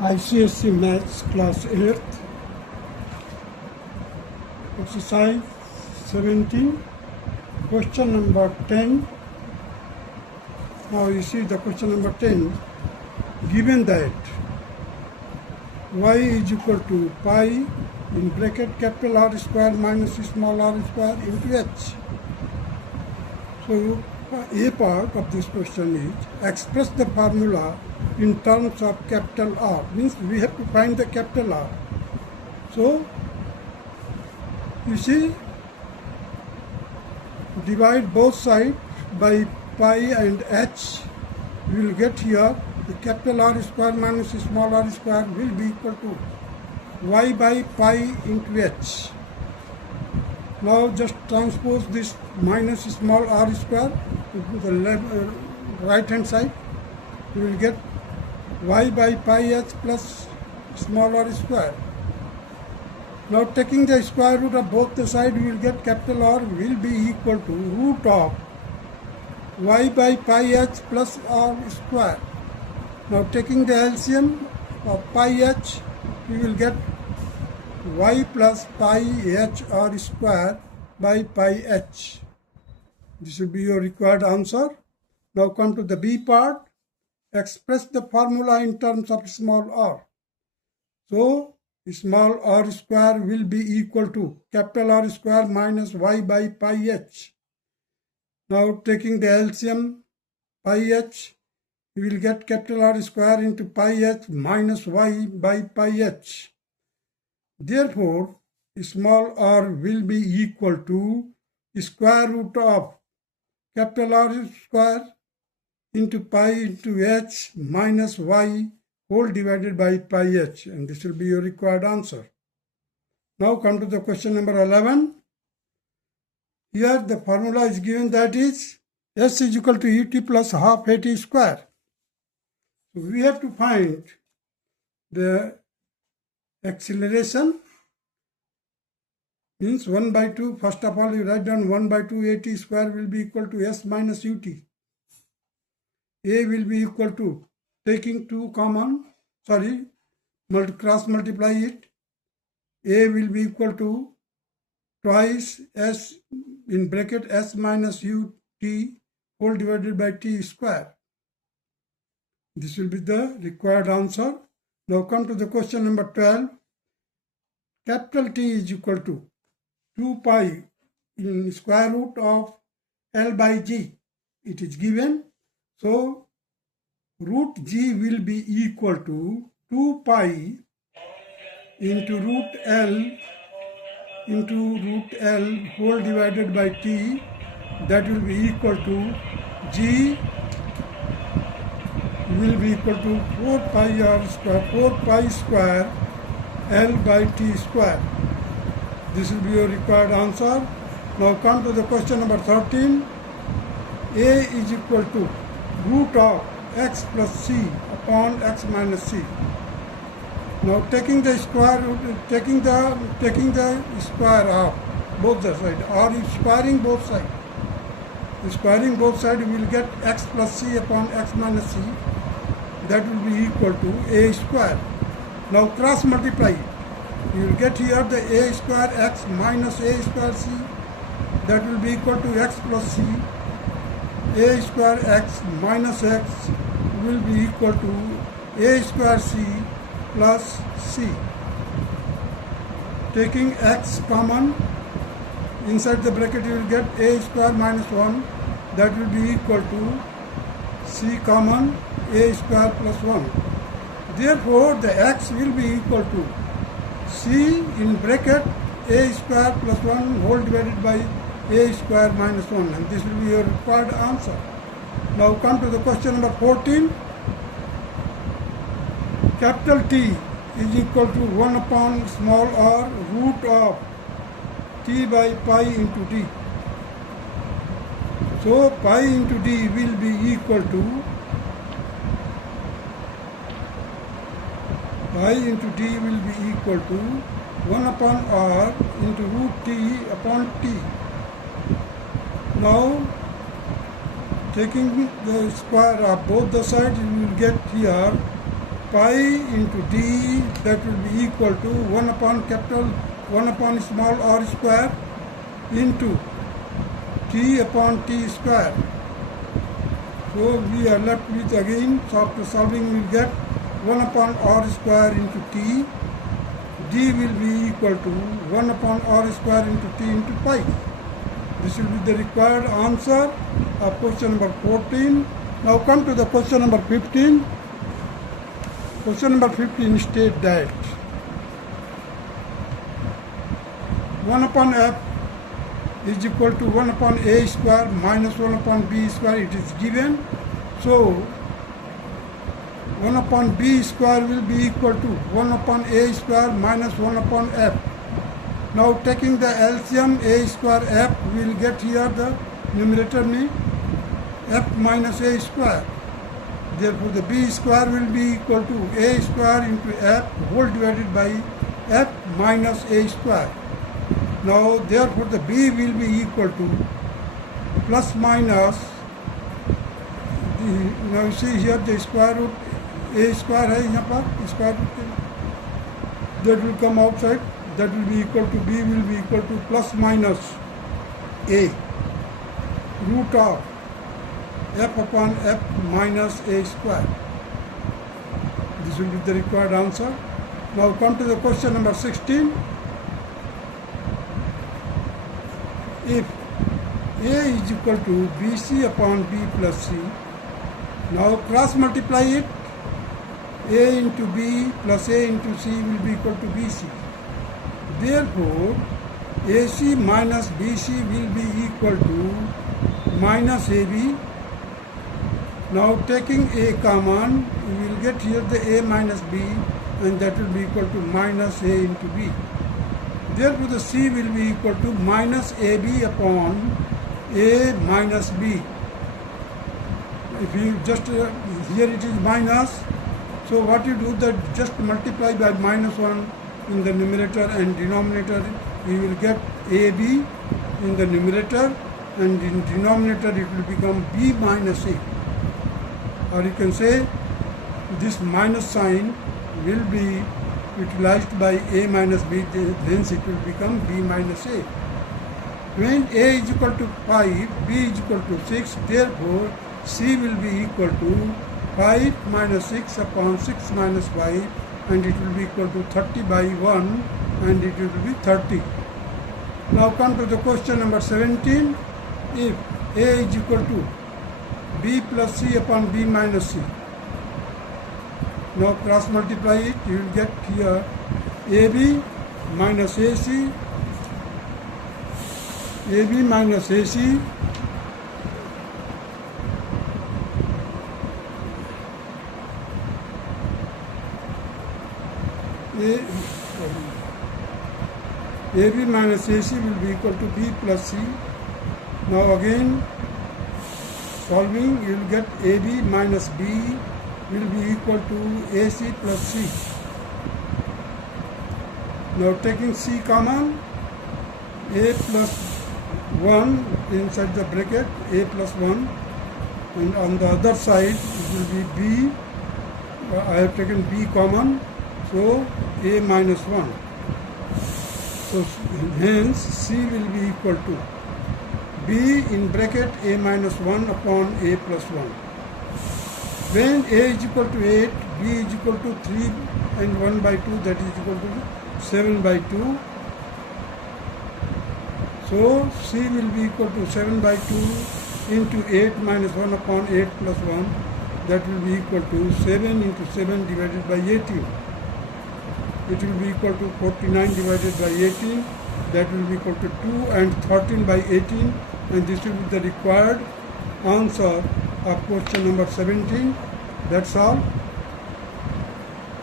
ICSE Maths Class 8th, Exercise 17, question number 10. Now you see the question number 10. Given that y is equal to pi in bracket capital R square minus small r square into h. So a part of this question is express the formula in terms of capital R, means we have to find the capital R. So you see, divide both sides by pi and h. We will get here the capital R square minus small r square will be equal to y by pi into h. Now just transpose this minus small r square to the right hand side. We will get y by pi h plus small r square. Now taking the square root of both the sides, we will get capital R will be equal to root of y by pi h plus r square. Now taking the LCM of pi h, we will get y plus pi h r square by pi h. This will be your required answer. Now come to the B part. Express the formula in terms of small r. So small r square will be equal to capital R square minus y by pi h. Now taking the LCM pi h, we will get capital R square into pi h minus y by pi h. Therefore, small r will be equal to square root of capital R square into pi into h minus y whole divided by pi h, and this will be your required answer. Now come to the question number 11. Here the formula is given, that is s is equal to ut plus half at square. So we have to find the acceleration, means 1 by 2. First of all, you write down 1 by 2 at square will be equal to s minus ut. A will be equal to, taking 2 common, cross multiply it. A will be equal to twice s in bracket s minus ut whole divided by t square. This will be the required answer. Now come to the question number 12. Capital T is equal to 2 pi in square root of L by G. It is given. So root G will be equal to 2 pi into root L whole divided by T. That will be equal to G will be equal to 4 pi r square, 4 pi square L by T square. This will be your required answer. Now come to the question number 13. A is equal to root of x plus c upon x minus c. Now taking the square root, taking the square of both the sides, or squaring both sides. Squaring both sides, we will get x plus c upon x minus c. That will be equal to a square. Now cross multiply it. You will get here the a square x minus a square c. That will be equal to x plus c. A square x minus x will be equal to a square c plus c. Taking x common, inside the bracket you will get a square minus 1. That will be equal to c common a square plus 1. Therefore, the x will be equal to c in bracket a square plus 1 whole divided by a square minus 1, and this will be your required answer. Now come to the question number 14. Capital T is equal to 1 upon small r root of t by pi into d. So pi into d will be equal to 1 upon r into root t upon t. Now taking the square of both the sides, you will get here pi into d, that will be equal to 1 upon capital 1 upon small r square into t upon t square. So we are left with, again, after solving we will get 1 upon r square into t. D will be equal to 1 upon r square into t into pi. This will be the required answer of question number 14. Now come to the question number 15. Question number 15 states that 1 upon f is equal to 1 upon a square minus 1 upon b square. It is given. So 1 upon b square will be equal to 1 upon a square minus 1 upon f. Now taking the LCM a square f, we will get here the numerator name f minus a square. Therefore the b square will be equal to a square into f whole divided by f minus a square. Now therefore the b will be equal to plus minus, now you see here the square root a square है यहाँ पर square root, that will come outside, that will be equal to b will be equal to plus minus a root of f upon f minus a square. This will be the required answer. Now come to the question number 16. If a is equal to bc upon b plus c, now cross multiply it. A into b plus a into c will be equal to bc. Therefore, ac minus bc will be equal to minus ab. Now taking a common, we will get here the a minus b, and that will be equal to minus a into b. Therefore the c will be equal to minus ab upon a minus b. If you just, here it is minus, so what you do, that just multiply by minus 1 in the numerator and denominator, you will get ab in the numerator, and in denominator it will become b minus a. Or you can say this minus sign will be utilized by a minus b, hence it will become b minus a. When a is equal to 5, b is equal to 6, therefore c will be equal to 5 minus 6 upon 6 minus 5, and it will be equal to 30 by 1, and it will be 30. Now come to the question number 17. If a is equal to b plus c upon b minus c, now cross multiply it, you will get here ab minus ac, ab minus ac, AB minus AC will be equal to B plus C. Now again solving, you will get AB minus B will be equal to AC plus C. Now taking C common, A plus 1 inside the bracket, A plus 1, and on the other side it will be B. I have taken B common, so A minus 1. So hence C will be equal to B in bracket A minus 1 upon A plus 1. When A is equal to 8, B is equal to 3 and 1 by 2, that is equal to 7 by 2. So C will be equal to 7 by 2 into 8 minus 1 upon 8 plus 1, that will be equal to 7 into 7 divided by 18. It will be equal to 49 divided by 18, that will be equal to 2 and 13 by 18, and this will be the required answer of question number 17. That's all.